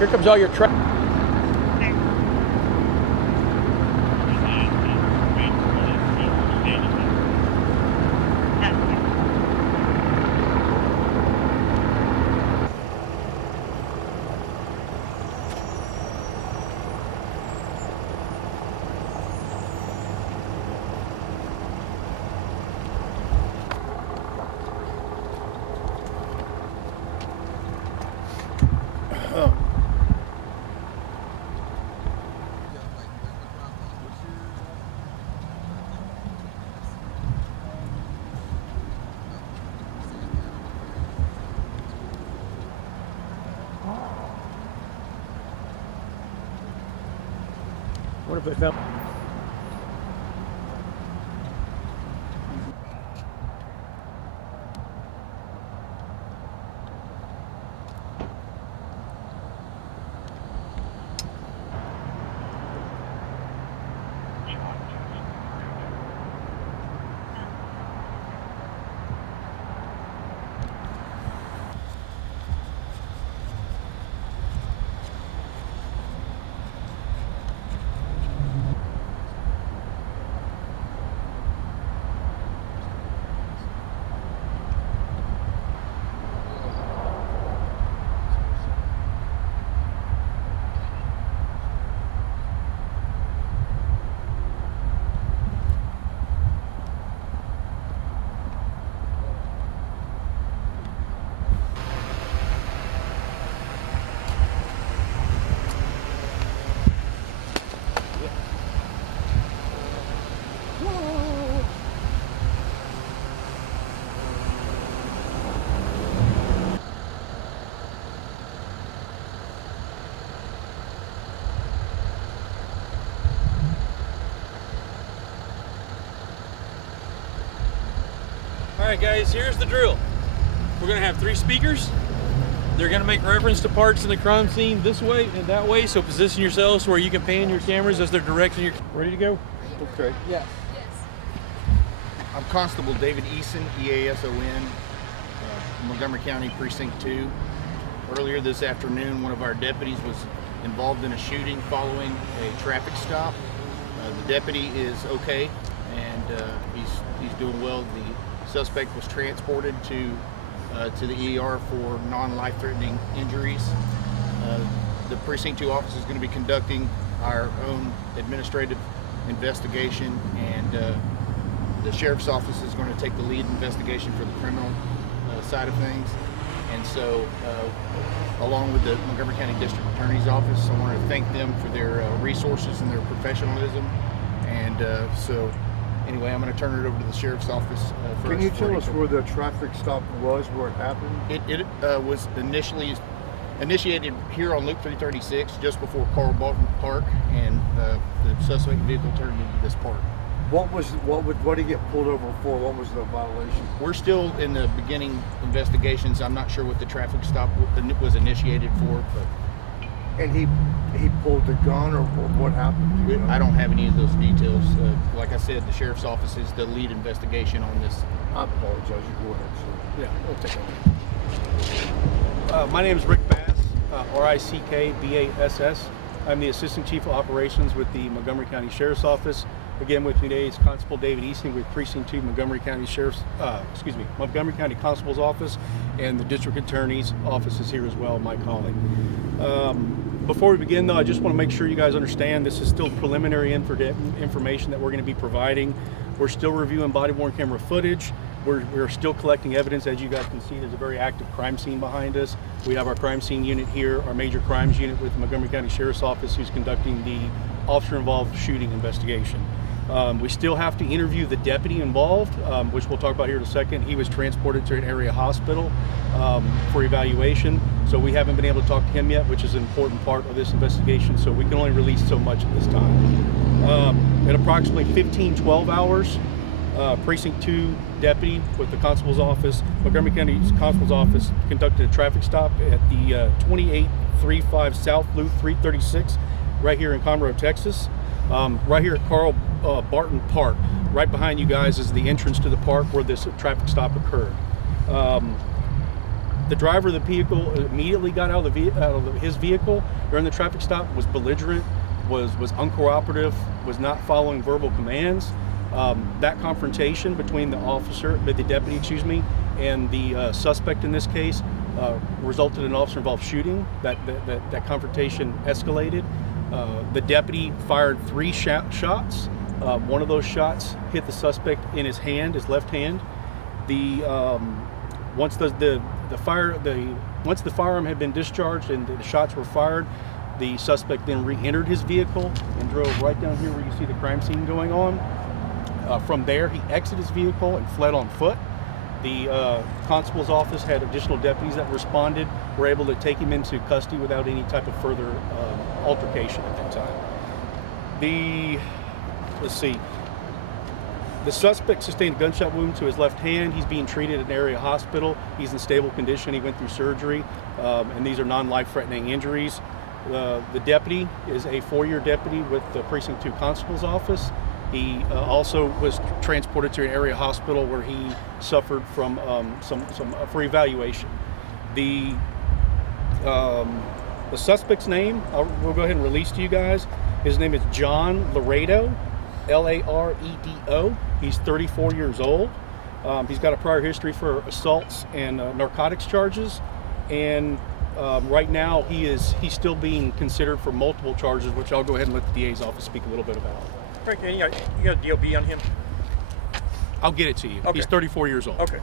Here comes all your truck. What if they found? All right, guys, here's the drill. We're gonna have 3 speakers. They're gonna make reference to parts in the crime scene this way and that way, so position yourselves where you can pan your cameras as they're directing your... Ready to go? Okay. Yeah. I'm Constable David Eason, EASON, Montgomery County Precinct 2. Earlier this afternoon, one of our deputies was involved in a shooting following a traffic stop. The deputy is okay, and he's doing well. The suspect was transported to the ER for non-life-threatening injuries. The Precinct 2 office is going to be conducting our own administrative investigation, and the Sheriff's Office is going to take the lead investigation for the criminal side of things. And so, along with the Montgomery County District Attorney's Office, I want to thank them for their resources and their professionalism. And so, anyway, I'm going to turn it over to the Sheriff's Office first. Can you tell us where the traffic stop was, where it happened? It was initially initiated here on Loop 336, just before Carl Barton Park, and the suspect vehicle turned into this park. What did he get pulled over for? What was the violation? We're still in the beginning investigations. I'm not sure what the traffic stop was initiated for, but. And he pulled the gun, or what happened? Do you know? I don't have any of those details. Like I said, the Sheriff's Office is the lead investigation on this. I apologize. You go ahead, sir. Yeah, we'll take it. My name is Rick Bass, R-I-C-K-B-A-S-S. I'm the Assistant Chief of Operations with the Montgomery County Sheriff's Office. Again, with me today is Constable David Easton with Precinct 2 Montgomery County Montgomery County Constable's Office, and the District Attorney's Office is here as well, my colleague. Before we begin, though, I just want to make sure you guys understand this is still preliminary information that we're going to be providing. We're still reviewing body-worn camera footage. We're still collecting evidence. As you guys can see, there's a very active crime scene behind us. We have our crime scene unit here, our major crimes unit with the Montgomery County Sheriff's Office, who's conducting the officer-involved shooting investigation. We still have to interview the deputy involved, which we'll talk about here in a second. He was transported to an area hospital for evaluation, so we haven't been able to talk to him yet, which is an important part of this investigation, so we can only release so much at this time. At approximately 12 hours, Precinct 2 deputy with the Constable's Office, Montgomery County Constable's Office, conducted a traffic stop at the 2835 South Loop 336, right here in Conroe, Texas. Right here at Carl Barton Park. Right behind you guys is the entrance to the park where this traffic stop occurred. The driver of the vehicle immediately got out of his vehicle during the traffic stop, was belligerent, was uncooperative, was not following verbal commands. That confrontation between the deputy, and the suspect in this case resulted in an officer-involved shooting. That confrontation escalated. The deputy fired 3 shots. One of those shots hit the suspect in his left hand. Once the firearm had been discharged and the shots were fired, the suspect then re-entered his vehicle and drove right down here where you see the crime scene going on. From there, he exited his vehicle and fled on foot. The constable's office had additional deputies that responded, were able to take him into custody without any type of further altercation at that time. The suspect sustained a gunshot wound to his left hand. He's being treated at an area hospital. He's in stable condition. He went through surgery, and these are non-life-threatening injuries. The deputy is a 4-year deputy with the Precinct 2 Constable's Office. He also was transported to an area hospital where he suffered from for evaluation. The suspect's name, we'll go ahead and release to you guys. His name is John Laredo, Laredo. He's 34 years old. He's got a prior history for assaults and narcotics charges, and right now he's still being considered for multiple charges, which I'll go ahead and let the DA's office speak a little bit about. Frank, you got a DOB on him? I'll get it to you. Okay. He's 34 years old. Okay.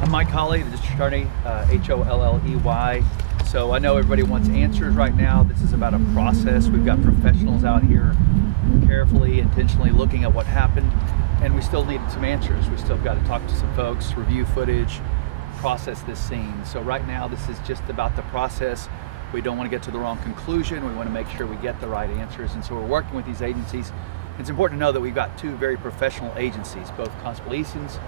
I'm Mike Holley, the district attorney, Holley. So I know everybody wants answers right now. This is about a process. We've got professionals out here carefully, intentionally looking at what happened, and we still needed some answers. We still got to talk to some folks, review footage, process this scene. So right now, this is just about the process. We don't want to get to the wrong conclusion. We want to make sure we get the right answers, and so we're working with these agencies. It's important to know that we've got 2 very professional agencies, both Constable Eason's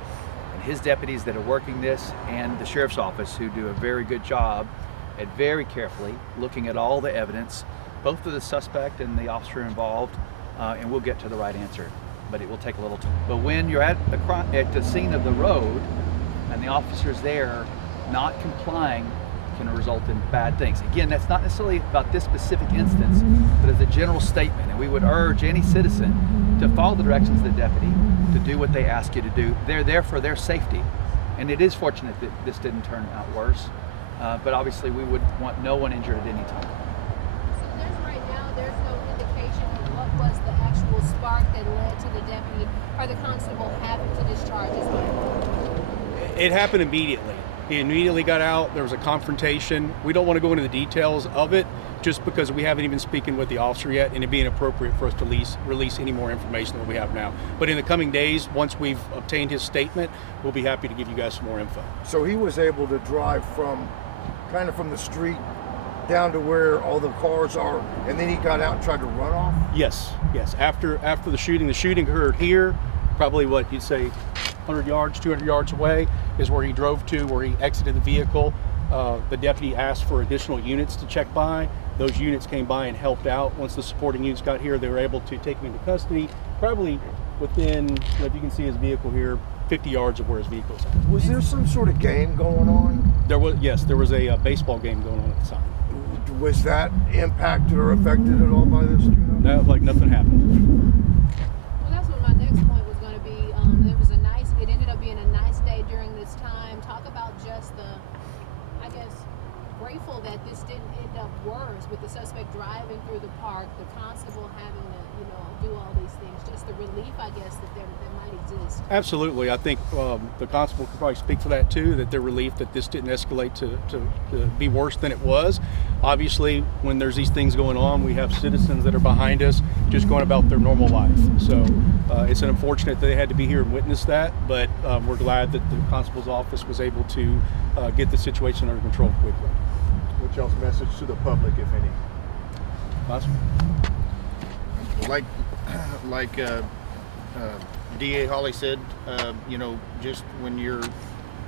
and his deputies that are working this, and the Sheriff's Office, who do a very good job at very carefully looking at all the evidence, both of the suspect and the officer involved, and we'll get to the right answer, but it will take a little time. But when you're at the scene of the road and the officer's there not complying, can result in bad things. Again, that's not necessarily about this specific instance, but as a general statement, and we would urge any citizen to follow the directions of the deputy, to do what they ask you to do. They're there for their safety, and it is fortunate that this didn't turn out worse, but obviously we would want no one injured at any time. So there's no indication of what was the actual spark that led to the deputy or the constable having to discharge his weapon? It happened immediately. He immediately got out. There was a confrontation. We don't want to go into the details of it just because we haven't even spoken with the officer yet, and it'd be inappropriate for us to release any more information than we have now. But in the coming days, once we've obtained his statement, we'll be happy to give you guys some more info. So he was able to drive from the street down to where all the cars are, and then he got out and tried to run off? Yes. After the shooting occurred here, probably what you'd say 100 yards, 200 yards away is where he drove to, where he exited the vehicle. The deputy asked for additional units to check by. Those units came by and helped out. Once the supporting units got here, they were able to take him into custody, probably within, if you can see his vehicle here, 50 yards of where his vehicle is at. Was there some sort of game going on? There was a baseball game going on at the time. Was that impacted or affected at all by this? Do you know? No, like nothing happened. Well, that's what my next point was going to be. It ended up being a nice day during this time. Talk about just grateful that this didn't end up worse with the suspect driving through the park, the constable having to, do all these things. Just the relief, I guess, that might exist. Absolutely. I think the constable could probably speak for that too, that they're relieved that this didn't escalate to be worse than it was. Obviously, when there's these things going on, we have citizens that are behind us just going about their normal life. So it's unfortunate that they had to be here and witness that, but we're glad that the constable's office was able to get the situation under control quickly. What's y'all's message to the public, if any? Constable? Like DA Holley said, just when you're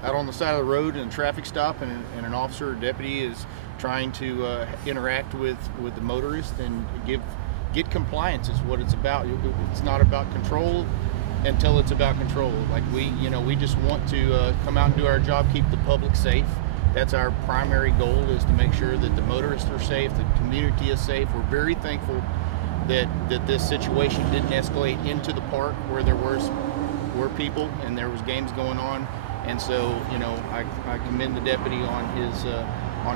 out on the side of the road in a traffic stop and an officer or deputy is trying to interact with the motorist and get compliance is what it's about. It's not about control until it's about control. Like we just want to come out and do our job, keep the public safe. That's our primary goal, is to make sure that the motorists are safe, the community is safe. We're very thankful that this situation didn't escalate into the park where there were people and there was games going on. And so, I commend the deputy on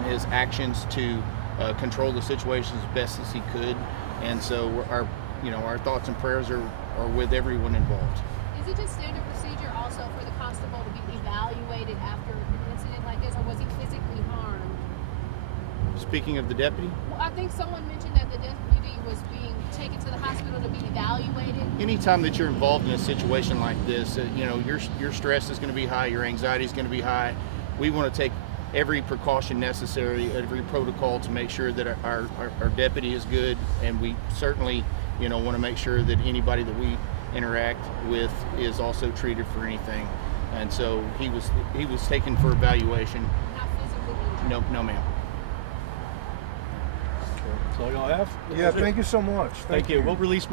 his actions to control the situation as best as he could. And so our thoughts and prayers are with everyone involved. Is it just standard procedure also for the constable to be evaluated after an incident like this, or was he physically harmed? Speaking of the deputy, Well, I think someone mentioned that the deputy was being taken to the hospital to be evaluated. anytime that you're involved in a situation like this, your stress is going to be high, your anxiety is going to be high. We want to take every precaution necessary, every protocol to make sure that our deputy is good, and we certainly want to make sure that anybody that we interact with is also treated for anything. And so he was taken for evaluation. Not physically injured. No ma'am. That's all y'all have? Yeah, thank you so much. Thank you. We'll release more